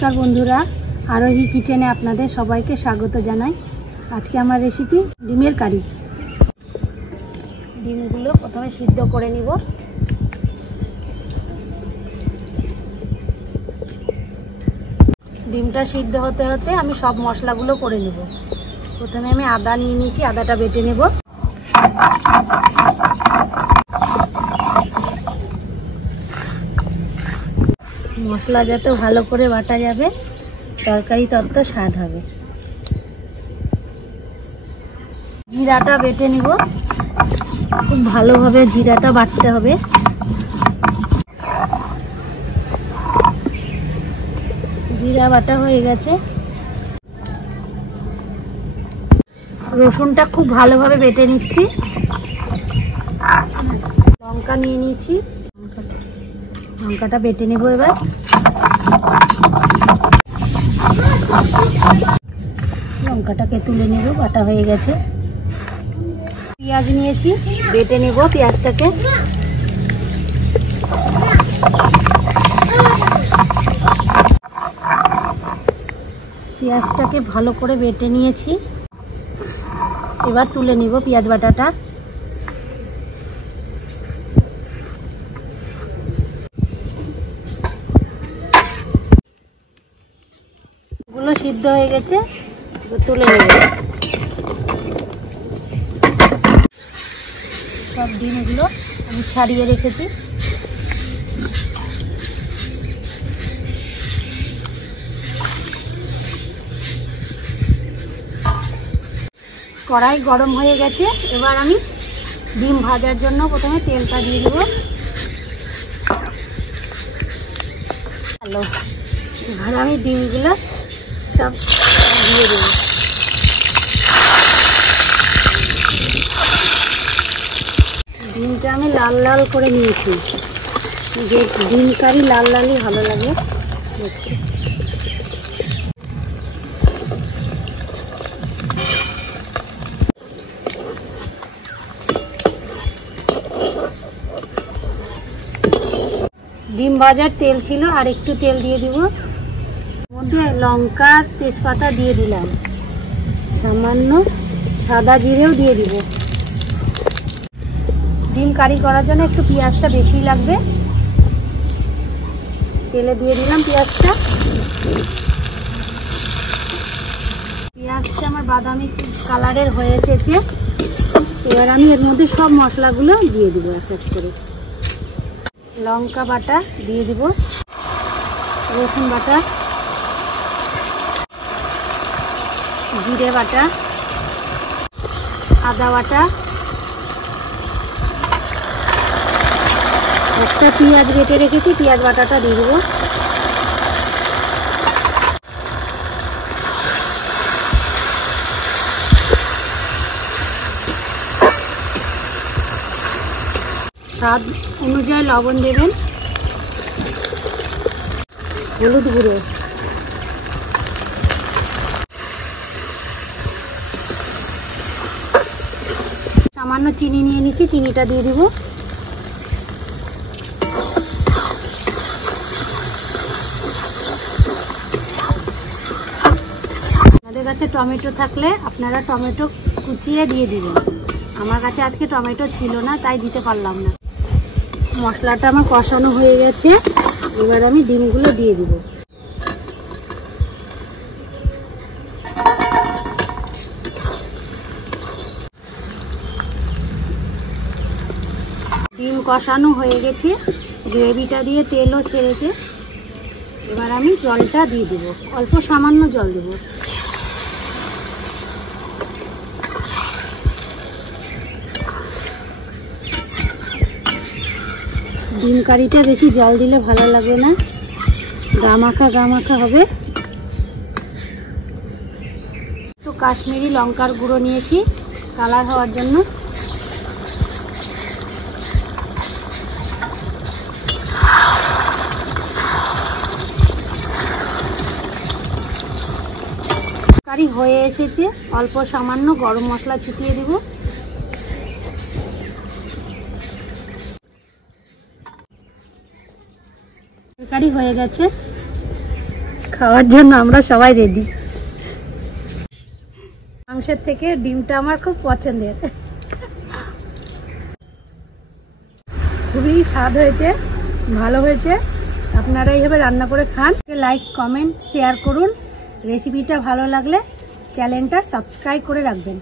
नमस्कार बंधुरा आरोही किचेने आपनादेर सबाइके स्वागत जानाई। आज के आमार रेसिपि डिमेर कारी। डिमगुलो प्रथमे सिद्ध करे निब। डिमटा सिद्ध होते होते आमी सब मशलागुलो करे निब। प्रथमे आमी आदा निये निয়েছি, आदाटा बेटे नेब। मशला जाते भालो करे बाटा जाबे तरकारी तत स्वाद हबे। जीराटा बेटे निब, खूब भालोभाबे जीराटा बाटते हबे। जीरा बाटा हये गेছে। रसुनटा खूब भालोभाबे बेटे निচ্ছি। लंका निয়ে নিয়েছি, लंकाटा बेटे नेब। एबार लंकाटाके तुले नेब, बाटा हये गेছে। पेঁয়াজ নিয়েছি, बेटे नेब पेঁয়াজটাকে। পেঁয়াজটাকে ভালো করে বেটে নিয়েছি। এবার তুলে নিব পেঁয়াজ বাটাটা। গুলো সিদ্ধ হয়ে গেছে, তুলে নেব। সব ডিমগুলো আমি ছাড়িয়ে রেখেছি। কড়াই গরম হয়ে গেছে, এবার আমি ডিম ভাজার জন্য প্রথমে তেলটা দিয়ে দেব। হ্যালো, এবার আমি ডিমগুলো সব দিয়ে দেব। ডিমটা আমি লাল লাল করে নিয়েছি। যে ডিম কারি লাল লালই ভালো লাগে দেখতে। ডিম ভাজার তেল ছিল, আর একটু তেল দিয়ে দিব। মধ্যে লঙ্কা তেজপাতা দিয়ে দিলাম, সামান্য সাদা জিরেও দিয়ে দিব। ডিম কারি করার জন্য একটু পেঁয়াজটা বেশি লাগবে। তেলে দিয়ে দিলাম পেঁয়াজটা। পেঁয়াজটা আমার বাদামি কালারের হয়ে এসেছে। এবার আমি এর মধ্যে সব মশলাগুলো দিয়ে দিব এক এক করে। লঙ্কা বাটা দিয়ে দিব, রসুন বাটা, জিরে বাটা, আদা বাটা, একটা পেঁয়াজ বেটে রেখেছি, পেঁয়াজ বাটাটা দিয়ে দেবো। স্বাদ অনুযায়ী লবণ দেবেন, হলুদ গুঁড়ো, সামান্য চিনি নিয়ে নিচ্ছি, চিনিটা দিয়ে দিব। আপনাদের কাছে টমেটো থাকলে আপনারা টমেটো কুচিয়ে দিয়ে দিবেন। আমার কাছে আজকে টমেটো ছিল না, তাই দিতে পারলাম না। মশলাটা আমার কষানো হয়ে গেছে, এবার আমি ডিমগুলো দিয়ে দিব। ডিম কষানো হয়ে গেছে, গ্রেভিটা দিয়ে তেলও ছেড়েছে। এবার আমি জলটা দিয়ে দিব, অল্প সামান্য জল দেব। ডিম কারিটা বেশি জল দিলে ভালো লাগে না, গামাখা গামাখা হবে। তো কাশ্মীরি লঙ্কার গুঁড়ো নিয়েছি কালার হওয়ার জন্য। কারি হয়ে এসেছে, অল্প সামান্য গরম মশলা ছিটিয়ে দিব। তরকারি হয়ে গেছে, খাওয়ার জন্য আমরা সবাই রেডি। মাংসের থেকে ডিমটা আমার খুব পছন্দের। খুবই স্বাদ হয়েছে, ভালো হয়েছে। আপনারা এইভাবে রান্না করে খান। লাইক, কমেন্ট, শেয়ার করুন। রেসিপিটা ভালো লাগলে চ্যানেলটা সাবস্ক্রাইব করে রাখবেন।